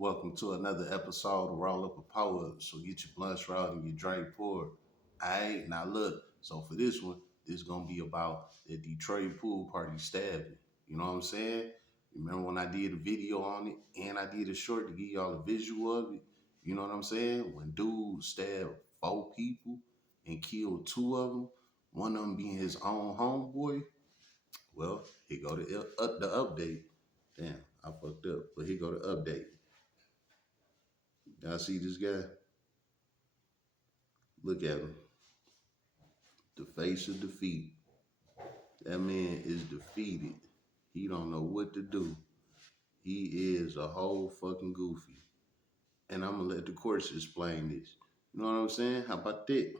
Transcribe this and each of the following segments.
Welcome to another episode of Roll Up a Power. So get your blunts rolled and your drink poured. Alright, now look. So for this one, this is gonna be about the Detroit pool party stabbing. You know what I'm saying? Remember when I did a video on it and I did a short to give y'all a visual of it? You know what I'm saying? When dude stabbed four people and killed two of them, one of them being his own homeboy. Well, here go the update. Damn, I fucked up. But here go the update. Y'all see this guy? Look at him. The face of defeat. That man is defeated. He don't know what to do. He is a whole fucking goofy. And I'm gonna let the courts explain this. You know what I'm saying? How about that?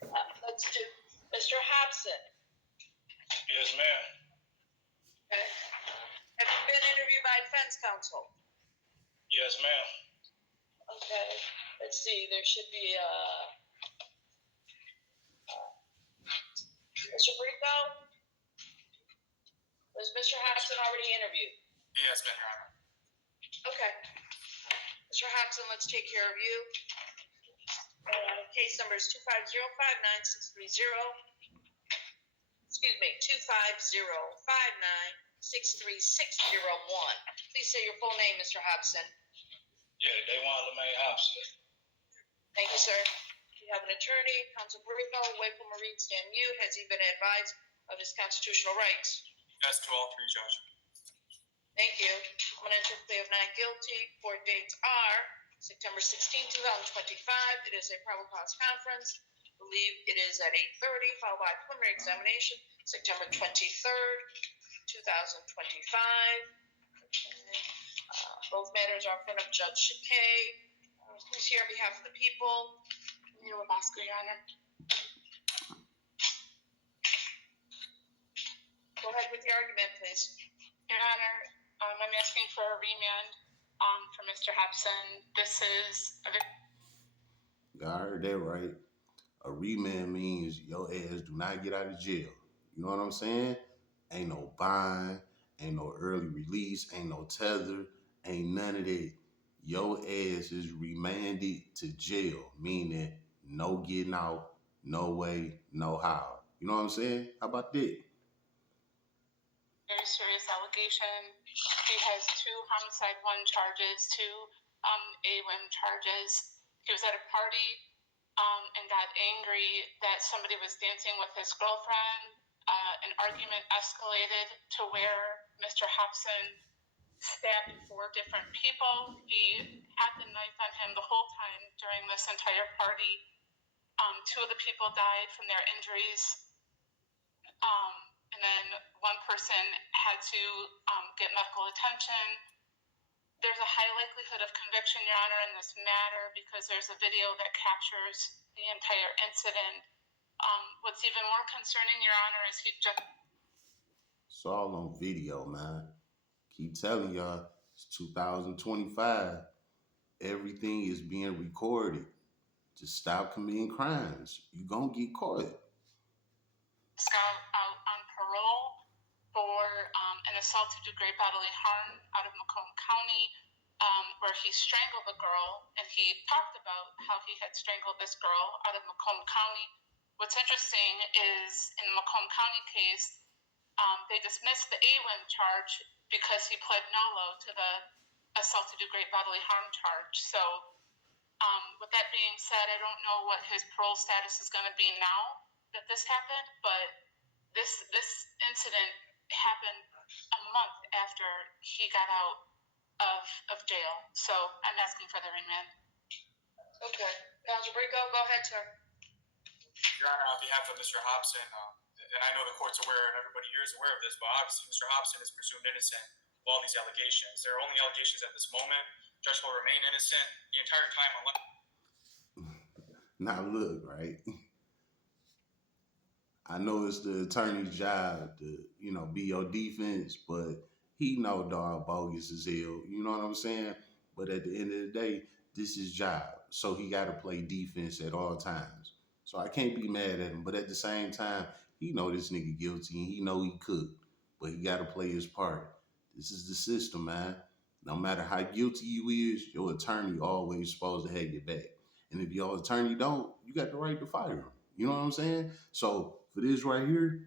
Let's do Mr. Hobson. Yes, ma'am. Okay. Have you been interviewed by defense counsel? Yes, ma'am. Okay. Let's see. There should be Mr. Brico. Was Mr. Hobson already interviewed? Yes, ma'am, Your Honor. Okay. Mr. Hobson, let's take care of you. Case number is 250-59630. Excuse me, 250-5963601. Please say your full name, Mr. Hobson. Yeah, Dawan LeMay Hobson. Thank you, sir. You have an attorney, Counsel Brico, Waco Marine Stan Mute. Has he been advised of his constitutional rights? Yes, to all three, Judge. Thank you. I'm going to enter a plea of not guilty. Court dates are September 16, 2025. It is a probable cause conference. I believe it is at 8:30, followed by preliminary examination, September 23rd, 2025. Both matters are in front of Judge Shakay. Who's here on behalf of the people? Nina Labasco, Your Honor. Go ahead with the argument, please. Your Honor, I'm asking for a remand for Mr. Hobson. This is Y'all heard that right. A remand means your ass do not get out of jail. You know what I'm saying? Ain't no bond, ain't no early release, ain't no tether, ain't none of that. Your ass is remanded to jail, meaning no getting out, no way, no how. You know what I'm saying? How about that? very serious allegation. He has 2 homicide 1 charges, 2 A1 charges. He was at a party and got angry that somebody was dancing with his girlfriend. An argument escalated to where Mr. Hobson stabbed 4 different people. He had the knife on him the whole time during this entire party. 2 of the people died from their injuries. And then 1 person had to get medical attention. There's a high likelihood of conviction, Your Honor, in this matter because there's a video that captures the entire incident. What's even more concerning, Your Honor, is he just... It's all on video, man. Keep telling y'all, it's 2025. Everything is being recorded. Just stop committing crimes. You gonna get caught. out on parole for an assault to do great bodily harm out of Macomb County, where he strangled the girl, and he talked about how he had strangled this girl out of Macomb County. What's interesting is in the Macomb County case, they dismissed the A1 charge because he pled nolo to the assault to do great bodily harm charge. So with that being said, I don't know what his parole status is going to be now that this happened, but this incident happened a month after he got out of jail. So I'm asking for the remand. Okay. Counsel Brico, go ahead, sir. Your Honor, on behalf of Mr. Hobson, and I know the court's aware and everybody here is aware of this, but obviously Mr. Hobson is presumed innocent of all these allegations. There are only allegations at this moment. Judge will remain innocent the entire time unless... Now look, right? I know it's the attorney's job to, be your defense, but he know dog bogus as hell. You know what I'm saying? But at the end of the day, this is job. So he got to play defense at all times. So I can't be mad at him. But at the same time, he know this nigga guilty and he know he could. But he got to play his part. This is the system, man. No matter how guilty you is, your attorney always supposed to have your back. And if your attorney don't, you got the right to fire him. You know what I'm saying? So for this right here,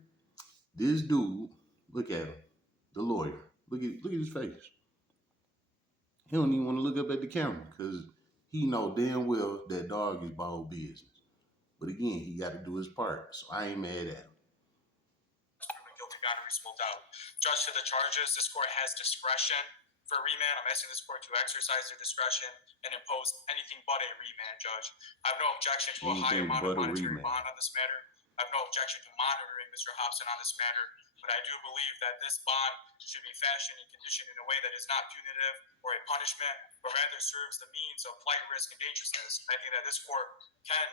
this dude, look at him, the lawyer. Look at his face. He don't even want to look up at the camera because he know damn well that dog is bald business. But again, he got to do his part. So I ain't mad at him. Proven guilty beyond a reasonable doubt. Judge, to the charges, this court has discretion for remand. I'm asking this court to exercise their discretion and impose anything but a remand, Judge. I have no objection to a higher Anything amount but of a monetary remand. bond on this matter. I have no objection to monitoring Mr. Hobson on this matter, but I do believe that this bond should be fashioned and conditioned in a way that is not punitive or a punishment, but rather serves the means of flight risk and dangerousness. I think that this court can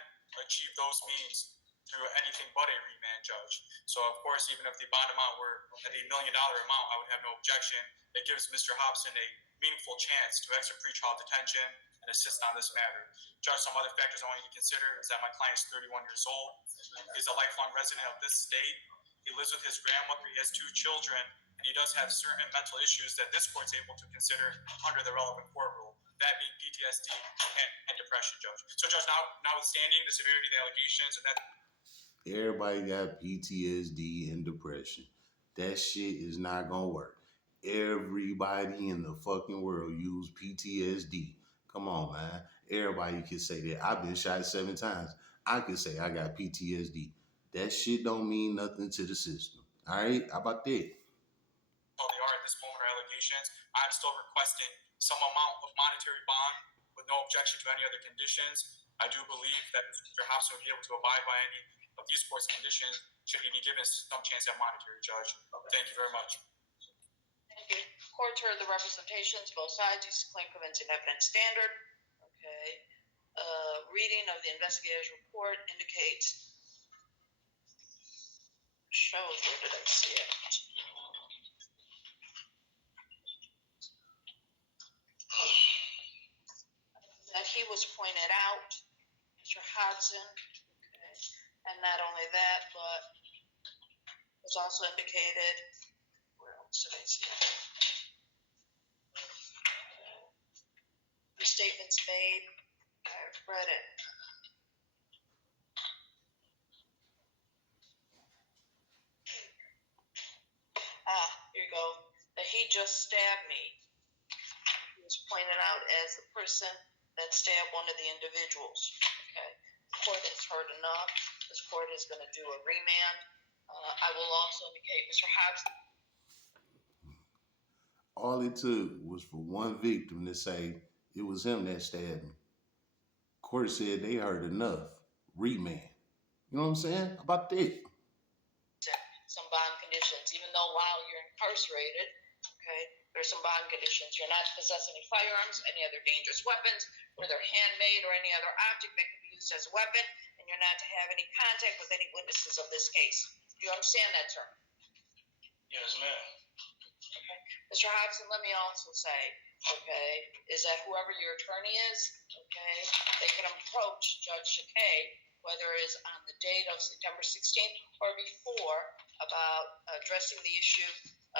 achieve those means through anything but a remand, Judge. So, of course, even if the bond amount were at $1 million amount, I would have no objection. It gives Mr. Hobson a meaningful chance to exit pretrial detention and assist on this matter. Judge, some other factors I want you to consider is that my client is 31 years old. He's a lifelong resident of this state. He lives with his grandmother. He has 2 children, and he does have certain mental issues that this court's able to consider under the relevant court rule. That being PTSD and depression, Judge. So, Judge, notwithstanding the severity of the allegations and that. Everybody got PTSD and depression. That shit is not gonna work. Everybody in the fucking world use PTSD. Come on, man. Everybody can say that. I've been shot 7 times. I can say I got PTSD. That shit don't mean nothing to the system. All right? How about that? All they are at this moment are allegations. I'm still requesting some amount of monetary bond with no objection to any other conditions. I do believe that Mr. Hobson would be able to abide by any of these court's conditions should he be given some chance at monetary, Judge. Thank you very much. Thank you. Court heard the representations, both sides, use claim convincing evidence standard. Okay. Reading of the investigator's report indicates, shows, where did I see it? That he was pointed out, Mr. Hodson, okay. And not only that, but was also indicated, where else did I see it? The statements made, I've read it. Here you go. That he just stabbed me. He was pointed out as the person that stabbed one of the individuals. Okay. The court has heard enough. This court is going to do a remand. I will also indicate Mr. Hobson. All it took was for one victim to say it was him that stabbed me. Court said they heard enough. Remand. You know what I'm saying? How about that? Some bond conditions, even though while you're incarcerated, okay, there's some bond conditions. You're not to possess any firearms, any other dangerous weapons, whether handmade or any other object that can be used as a weapon, and you're not to have any contact with any witnesses of this case. Do you understand that, sir? Yes, ma'am. Okay. Mr. Hodson, let me also say, okay, is that whoever your attorney is, okay, they can approach Judge Shakay, whether it is on the date of September 16th or before, about addressing the issue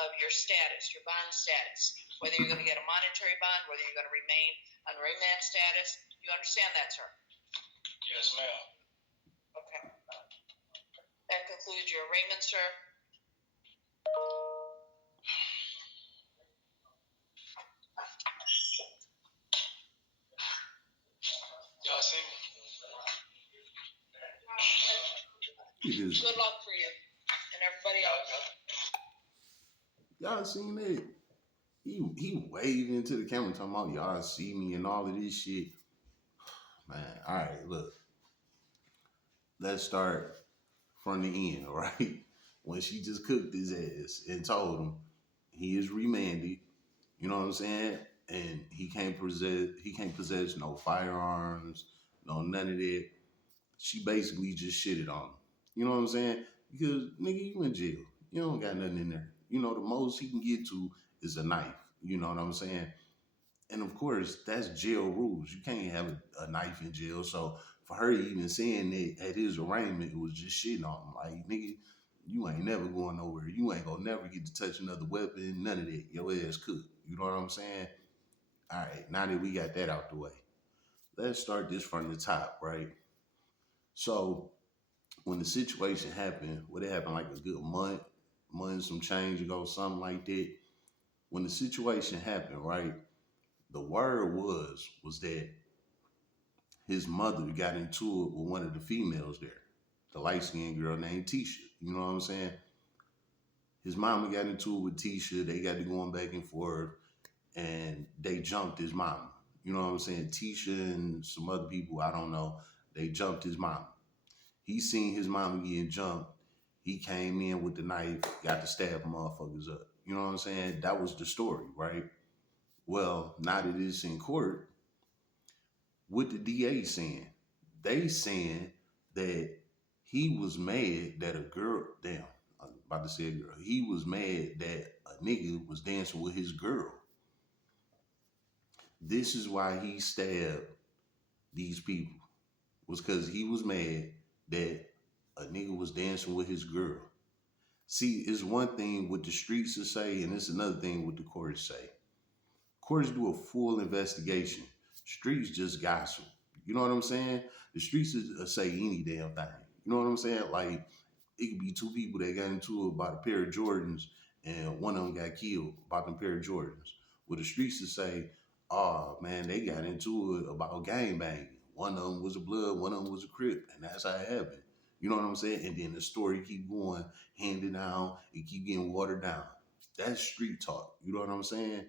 of your status, your bond status, whether you're going to get a monetary bond, whether you're going to remain on remand status. Do you understand that, sir? Yes, ma'am. Okay. That concludes your arraignment, sir. Y'all see me? It is. Good luck for you and everybody else. Y'all seen that? He waving to the camera talking about y'all see me and all of this shit. Man, all right, look. Let's start from the end, all right? When she just cooked his ass and told him he is remanded, you know what I'm saying? And he can't possess no firearms, no none of that. She basically just shitted on him. You know what I'm saying? Because nigga, you in jail. You don't got nothing in there. You know, the most he can get to is a knife. You know what I'm saying? And of course, that's jail rules. You can't have a knife in jail. So for her even saying that at his arraignment, it was just shitting on him. Like, nigga, you ain't never going nowhere. You ain't gonna never get to touch another weapon, none of that. Your ass cooked. You know what I'm saying? All right, now that we got that out the way, let's start this from the top, right? So when the situation happened, what it happened like a good month and some change ago, something like that. When the situation happened, right, the word was that his mother got into it with one of the females there, the light skinned girl named Tisha. You know what I'm saying? His mama got into it with Tisha. They got to going back and forth, and they jumped his mama. You know what I'm saying? Tisha and some other people, I don't know, they jumped his mama. He seen his mama getting jumped. He came in with the knife, got to stab motherfuckers up. You know what I'm saying? That was the story, right? Well, now that it's in court, what the DA saying? They saying that he was mad that a girl, damn, I'm about to say a girl. He was mad that a nigga was dancing with his girl. This is why he stabbed these people, was because he was mad that a nigga was dancing with his girl. See, it's one thing what the streets will say, and it's another thing what the courts say. Courts do a full investigation. Streets just gossip. You know what I'm saying? The streets say any damn thing. You know what I'm saying? Like, it could be two people that got into it about a pair of Jordans, and one of them got killed about them pair of Jordans. Well, the streets will say, oh, man, they got into it about gang banging. One of them was a blood, one of them was a Crip, and that's how it happened. You know what I'm saying? And then the story keep going, handed down, it keep getting watered down. That's street talk. You know what I'm saying?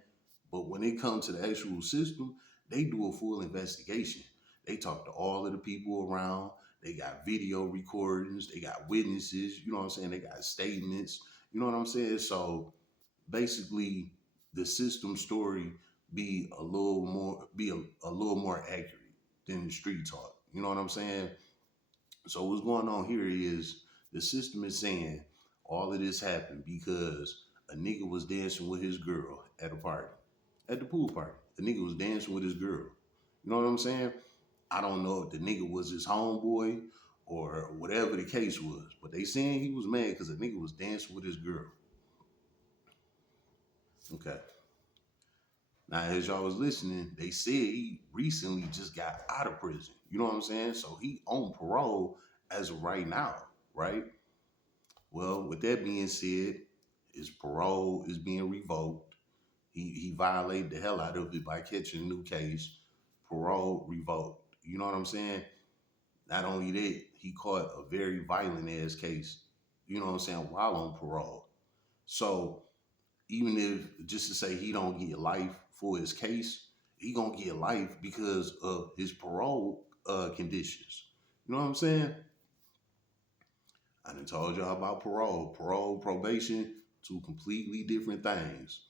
But when it comes to the actual system, they do a full investigation. They talk to all of the people around. They got video recordings. They got witnesses. You know what I'm saying? They got statements. You know what I'm saying? So basically, the system story be a little more accurate than the street talk. You know what I'm saying? So what's going on here is the system is saying all of this happened because a nigga was dancing with his girl at a party, at the pool party. The nigga was dancing with his girl. You know what I'm saying? I don't know if the nigga was his homeboy or whatever the case was, but they saying he was mad because the nigga was dancing with his girl. Okay. Now, as y'all was listening, they said he recently just got out of prison. You know what I'm saying? So he on parole as of right now, right? Well, with that being said, his parole is being revoked. He violated the hell out of it by catching a new case. Parole revoked. You know what I'm saying? Not only that, he caught a very violent ass case, you know what I'm saying, while on parole. So even if, just to say he don't get life for his case, he gonna get life because of his parole conditions. You know what I'm saying? I done told y'all about parole. Parole, probation, two completely different things.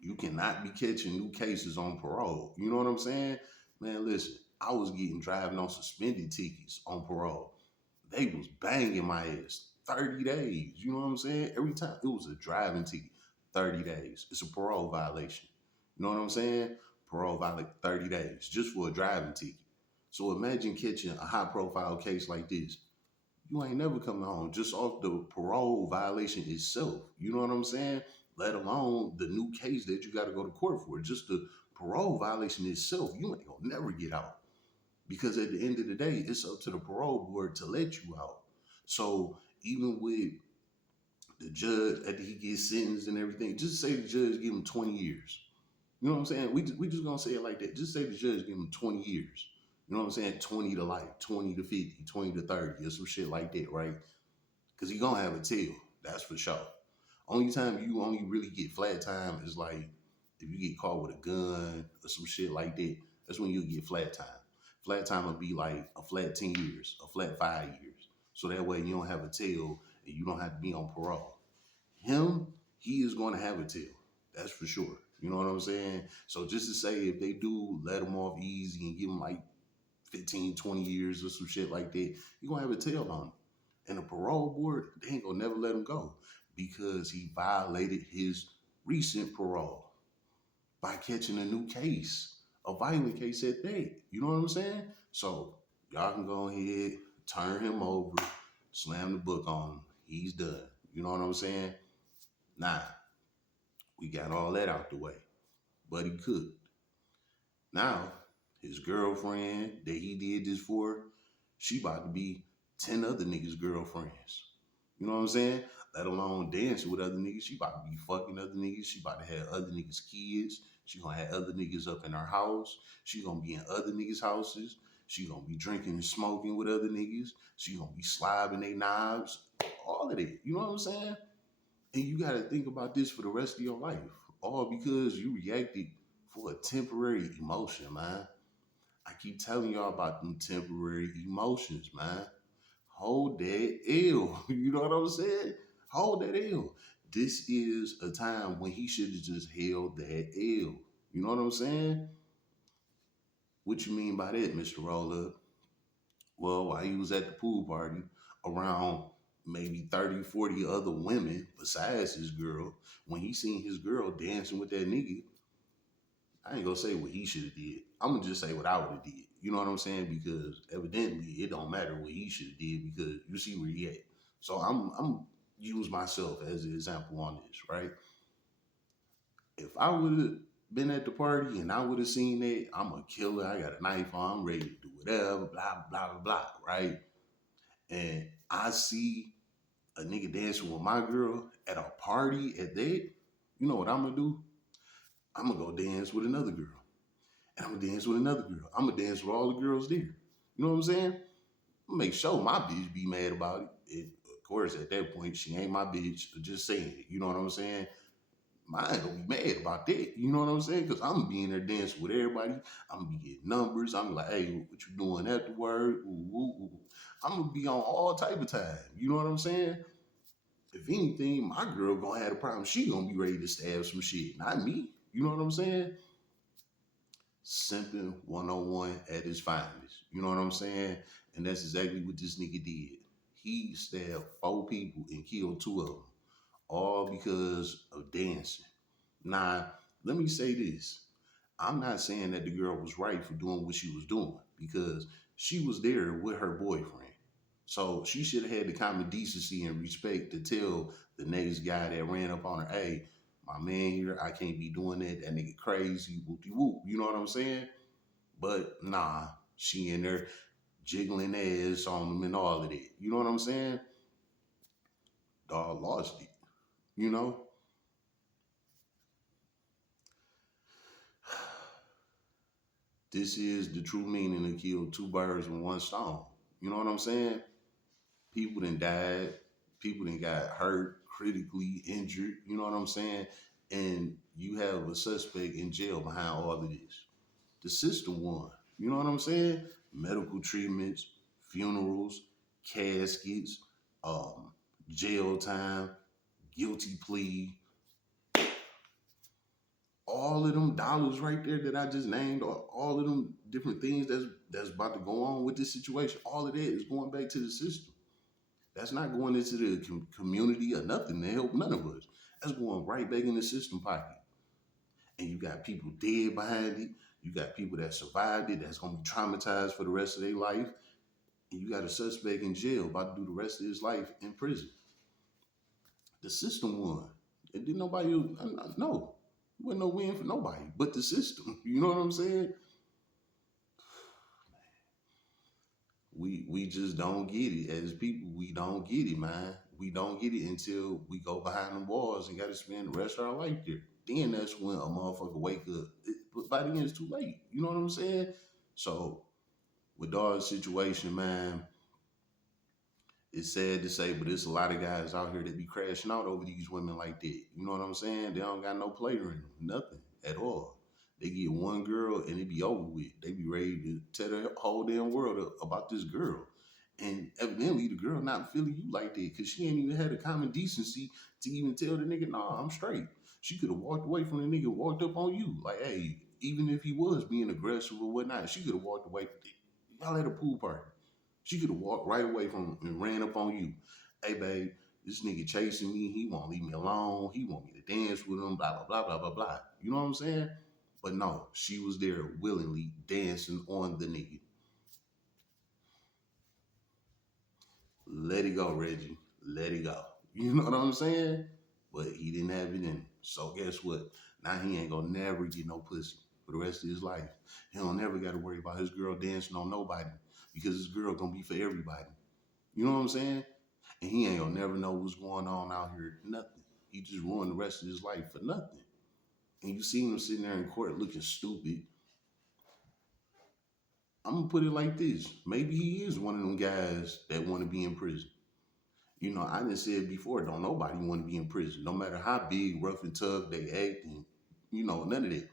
You cannot be catching new cases on parole. You know what I'm saying? Man, listen, I was driving on suspended tickets on parole. They was banging my ass 30 days. You know what I'm saying? Every time it was a driving ticket, 30 days. It's a parole violation. You know what I'm saying? Parole violation, 30 days just for a driving ticket. So imagine catching a high profile case like this. You ain't never coming home just off the parole violation itself. You know what I'm saying? Let alone the new case that you got to go to court for. Just the parole violation itself, you ain't gonna never get out. Because at the end of the day, it's up to the parole board to let you out. So even with the judge, after he gets sentenced and everything, just say the judge give him 20 years. You know what I'm saying? We just gonna say it like that. Just say the judge give him 20 years. You know what I'm saying? 20 to life, 20 to 50, 20 to 30, or some shit like that, right? Because he gonna have a tail, that's for sure. Only time you only really get flat time is like if you get caught with a gun or some shit like that. That's when you get flat time. Flat time will be like a flat 10 years, a flat 5 years. So that way you don't have a tail and you don't have to be on parole. Him, he is going to have a tail. That's for sure. You know what I'm saying? So just to say, if they do let him off easy and give him like 15, 20 years or some shit like that, you're going to have a tail on him. And the parole board, they ain't going to never let him go because he violated his recent parole by catching a new case, a violent case at that. You know what I'm saying? So y'all can go ahead, turn him over, slam the book on him. He's done. You know what I'm saying? Nah, we got all that out the way. But he cooked. Now, his girlfriend that he did this for, she about to be 10 other niggas' girlfriends. You know what I'm saying? Let alone dancing with other niggas. She about to be fucking other niggas. She about to have other niggas' kids. She gonna have other niggas up in her house. She gonna be in other niggas' houses. She gonna be drinking and smoking with other niggas. She gonna be slobbing their knives. All of it. You know what I'm saying? And you gotta think about this for the rest of your life. All because you reacted for a temporary emotion, man. I keep telling y'all about them temporary emotions, man. Hold that L. You know what I'm saying? Hold that L. This is a time when he should have just held that L. You know what I'm saying? What you mean by that, Mr. Roll Up? Well, while he was at the pool party, around maybe 30, 40 other women besides his girl, when he seen his girl dancing with that nigga, I ain't gonna say what he should have did. I'm gonna just say what I would have did. You know what I'm saying? Because evidently it don't matter what he should have did because you see where he at. So I'm use myself as an example on this, right? If I would have been at the party and I would have seen that, I'm a killer, I got a knife on, I'm ready to do whatever, blah, blah, blah, blah, right? And I see a nigga dancing with my girl at a party at that, you know what I'm gonna do? I'm gonna go dance with another girl. And I'm gonna dance with another girl. I'm gonna dance with all the girls there. You know what I'm saying? Make sure my bitch be mad about it. Of course, at that point, she ain't my bitch. Just saying it. You know what I'm saying? Mine gonna be mad about that. You know what I'm saying? Because I'm gonna be in there dancing with everybody. I'm gonna be getting numbers. I'm like, hey, what you doing afterward? Ooh, ooh, ooh. I'm gonna be on all type of time. You know what I'm saying? If anything, my girl gonna have a problem. She gonna be ready to stab some shit, not me. You know what I'm saying? Simping 101 at his finest. You know what I'm saying? And that's exactly what this nigga did. He stabbed 4 people and killed 2 of them, all because of dancing. Now, let me say this. I'm not saying that the girl was right for doing what she was doing because she was there with her boyfriend. So she should have had the common decency and respect to tell the next guy that ran up on her, hey, my man here, I can't be doing that. That nigga crazy, whoopty whoop. You know what I'm saying? But nah, she in there jiggling ass on him and all of that. You know what I'm saying? Dog lost it. You know? This is the true meaning of kill 2 birds with 1 stone. You know what I'm saying? People done died. People done got hurt, critically injured. You know what I'm saying? And you have a suspect in jail behind all of this. The system won. You know what I'm saying? Medical treatments, funerals, caskets, jail time, guilty plea, all of them dollars right there that I just named, or all of them different things that's about to go on with this situation. All of that is going back to the system. That's not going into the community or nothing to help none of us. That's going right back in the system pocket. And you got people dead behind it. You got people that survived it that's going to be traumatized for the rest of their life. And you got a suspect in jail about to do the rest of his life in prison. The system won. It didn't nobody, no. It wasn't no win for nobody but the system. You know what I'm saying? We just don't get it. As people, we don't get it, man. We don't get it until we go behind the walls and got to spend the rest of our life there. Then that's when a motherfucker wake up. But by the end, it's too late. You know what I'm saying? So, with Dog's situation, man, it's sad to say, but it's a lot of guys out here that be crashing out over these women like that. You know what I'm saying? They don't got no player in them. Nothing at all. They get one girl and it be over with. They be ready to tell the whole damn world about this girl. And evidently the girl not feeling you like that because she ain't even had the common decency to even tell the nigga, nah, I'm straight. She could have walked away from the nigga and walked up on you. Like, hey, even if he was being aggressive or whatnot, she could have walked away. Y'all at a pool party. She could have walked right away from him and ran up on you. Hey, babe, this nigga chasing me. He won't leave me alone. He want me to dance with him, blah, blah, blah, blah, blah, blah. You know what I'm saying? But no, she was there willingly dancing on the nigga. Let it go, Reggie. let it go. You know what I'm saying? But he didn't have it in him. So guess what? Now he ain't gonna never get no pussy for the rest of his life. He don't never got to worry about his girl dancing on nobody because his girl gonna be for everybody. You know what I'm saying? And he ain't gonna never know what's going on out here. Nothing. He just ruined the rest of his life for nothing. And you see him sitting there in court looking stupid. I'm gonna put it like this. Maybe he is one of them guys that want to be in prison. You know, I done said before, don't nobody want to be in prison. No matter how big, rough, and tough they act, and you know, none of that.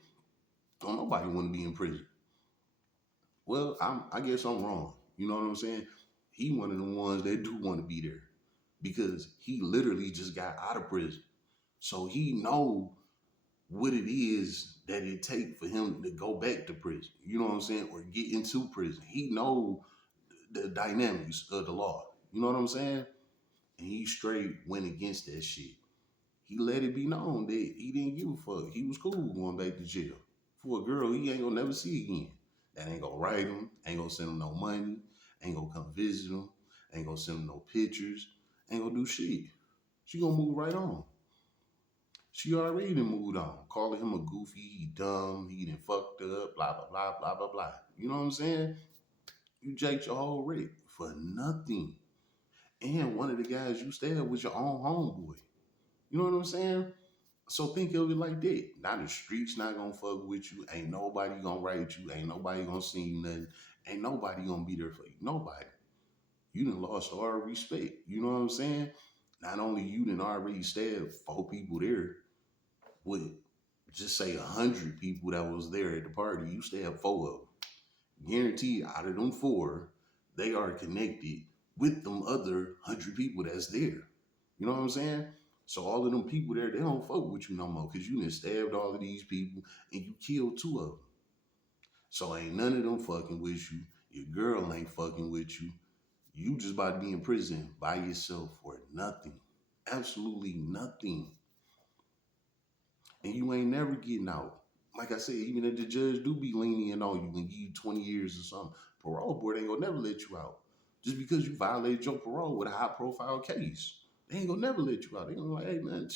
Don't nobody want to be in prison. Well, I guess I'm wrong. You know what I'm saying? He one of the ones that do want to be there because he literally just got out of prison. So he know what it is that it take for him to go back to prison. You know what I'm saying? Or get into prison. He know the dynamics of the law. You know what I'm saying? And he straight went against that shit. He let it be known that he didn't give a fuck. He was cool going back to jail. For a girl he ain't gonna never see again. That ain't gonna write him, ain't gonna send him no money, ain't gonna come visit him, ain't gonna send him no pictures, ain't gonna do shit. She gonna move right on. She already done moved on, calling him a goofy, he dumb, he done fucked up, blah, blah, blah, blah, blah, blah. You know what I'm saying? You jaked your whole rate for nothing. And one of the guys you stabbed was your own homeboy. You know what I'm saying? So think of it like that. Now the streets not gonna fuck with you. Ain't nobody gonna write you. Ain't nobody gonna see you nothing. Ain't nobody gonna be there for you. Nobody. You done lost all respect. You know what I'm saying? Not only you done already stabbed 4 people there, with just say 100 people that was there at the party, you stabbed 4 of them. Guaranteed out of them 4, they are connected with them other 100 people that's there. You know what I'm saying? So all of them people there, they don't fuck with you no more because you done stabbed all of these people and you killed 2 of them. So ain't none of them fucking with you. Your girl ain't fucking with you. You just about to be in prison by yourself for nothing. Absolutely nothing. And you ain't never getting out. Like I said, even if the judge do be lenient on you and give you 20 years or something, parole board ain't gonna never let you out. Just because you violated your parole with a high profile case. They ain't gonna never let you out. They gonna be like, hey man,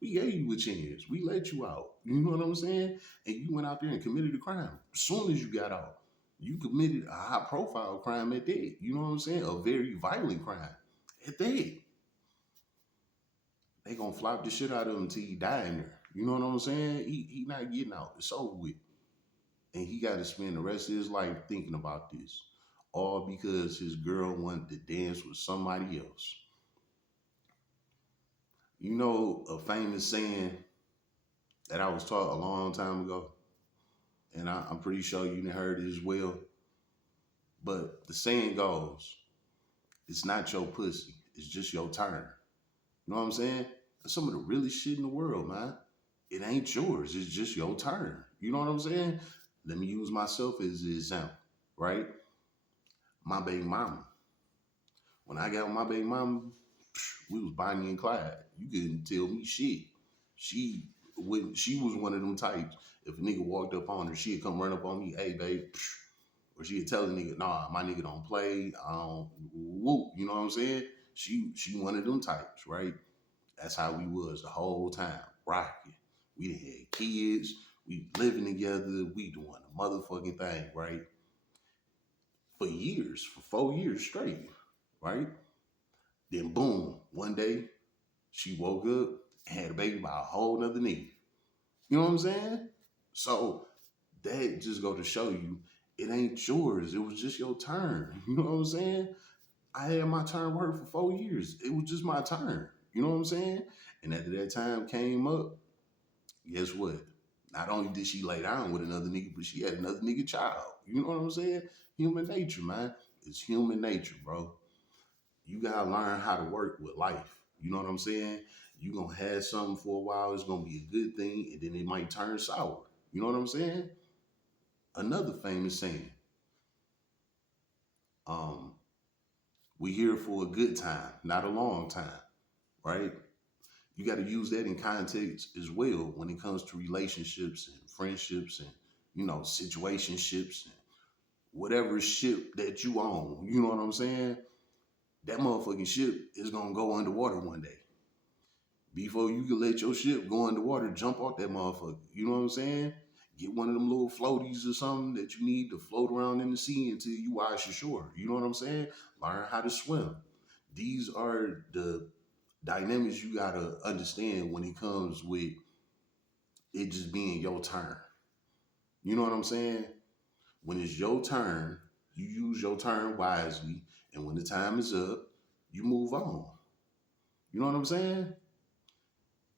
we gave you a chance. We let you out. You know what I'm saying? And you went out there and committed a crime. As soon as you got out, you committed a high profile crime at that. You know what I'm saying? A very violent crime at that. They gonna flop the shit out of him until he die in there. You know what I'm saying? He not getting out. It's over with. And he got to spend the rest of his life thinking about this. All because his girl wanted to dance with somebody else. You know a famous saying that I was taught a long time ago? And I'm pretty sure you done heard it as well. But the saying goes, it's not your pussy. It's just your turn. You know what I'm saying? That's some of the realest shit in the world, man. It ain't yours. It's just your turn. You know what I'm saying? Let me use myself as an example, right? My baby mama. When I got with my baby mama, we was Bonnie and Clyde. You couldn't tell me shit. She was one of them types. If a nigga walked up on her, she'd come run up on me, hey, babe. Or she'd tell the nigga, nah, my nigga don't play. I don't whoop. You know what I'm saying? She one of them types, right? That's how we was the whole time, rocking. We done had kids. We living together. We doing the motherfucking thing, right? For years, for 4 years straight, right? Then boom, one day she woke up and had a baby by a whole nother nigga. You know what I'm saying? So that just go to show you it ain't yours. It was just your turn. You know what I'm saying? I had my turn with her for 4 years. It was just my turn. You know what I'm saying? And after that time came up, guess what? Not only did she lay down with another nigga, but she had another nigga child. You know what I'm saying? Human nature, man. It's human nature, bro. You gotta learn how to work with life. You know what I'm saying? You gonna have something for a while, it's gonna be a good thing, and then it might turn sour. You know what I'm saying? Another famous saying. We here for a good time, not a long time, right? You got to use that in context as well when it comes to relationships and friendships and, you know, situationships and whatever ship that you own. You know what I'm saying? that motherfucking ship is gonna go underwater one day. Before you can let your ship go underwater, jump off that motherfucker. You know what I'm saying? Get one of them little floaties or something that you need to float around in the sea until you wash ashore. You know what I'm saying? Learn how to swim. These are the dynamics you gotta understand when it comes with it just being your turn. You know what I'm saying? When it's your turn, you use your turn wisely, and when the time is up, you move on. You know what I'm saying?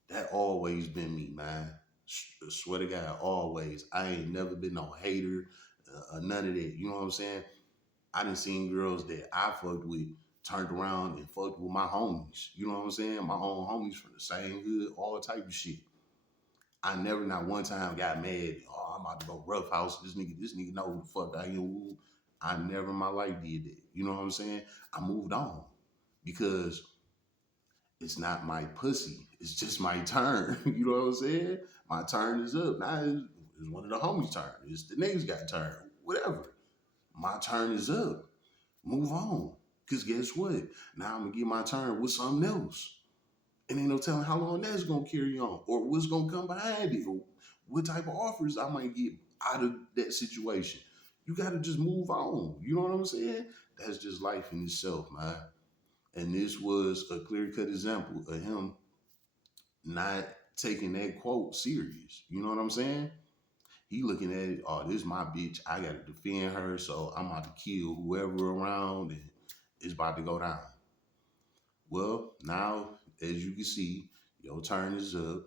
That always been me, man. Swear to God, always. I ain't never been no hater or none of that. You know what I'm saying? I done seen girls that I fucked with turned around and fucked with my homies. You know what I'm saying? My own homies from the same hood, all type of shit. I never not one time got mad. Oh, I'm about to go rough house this nigga. This nigga know who the fuck I am. I never in my life did that. You know what I'm saying? I moved on because it's not my pussy. It's just my turn. You know what I'm saying? My turn is up. Now it's one of the homies' turn. It's the niggas got turn. Whatever. My turn is up. Move on. Cause guess what? Now I'm gonna get my turn with something else. And ain't no telling how long that's gonna carry on or what's gonna come behind it or what type of offers I might get out of that situation. You gotta just move on. You know what I'm saying? That's just life in itself, man. And this was a clear-cut example of him not taking that quote serious. You know what I'm saying? He looking at it, oh, this is my bitch. I gotta defend her, so I'm about to kill whoever around and it's about to go down. Well, now, as you can see, your turn is up.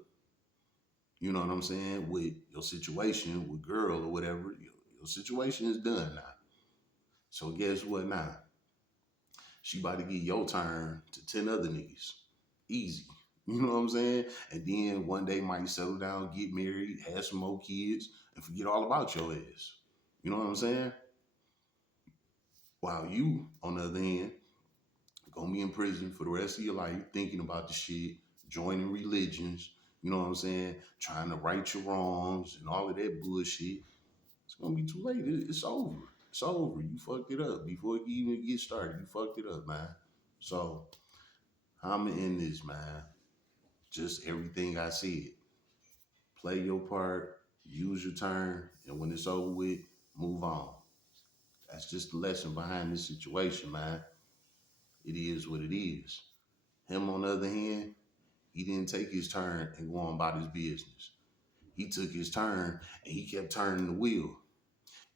You know what I'm saying? With your situation with girl or whatever, your situation is done now. So guess what now? She about to get your turn to 10 other niggas. Easy. You know what I'm saying? And then one day might settle down, get married, have some more kids, and forget all about your ass. You know what I'm saying? While you, on the other hand, gonna be in prison for the rest of your life thinking about the shit, joining religions, you know what I'm saying? Trying to right your wrongs and all of that bullshit. It's gonna be too late. It's over. It's over. You fucked it up. Before it even get started, you fucked it up, man. So, I'm in this, man. Just everything I said. Play your part, use your turn, and when it's over with, move on. That's just the lesson behind this situation, man. It is what it is. Him, on the other hand, he didn't take his turn and go on about his business. He took his turn and he kept turning the wheel.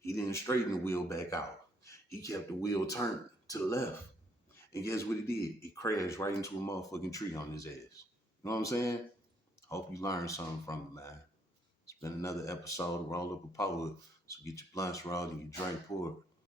He didn't straighten the wheel back out. He kept the wheel turned to the left. And guess what it did? It crashed right into a motherfucking tree on his ass. You know what I'm saying? Hope you learned something from it, man. It's been another episode of Roll Up a Poet. So get your blunts rolled and your drink poured.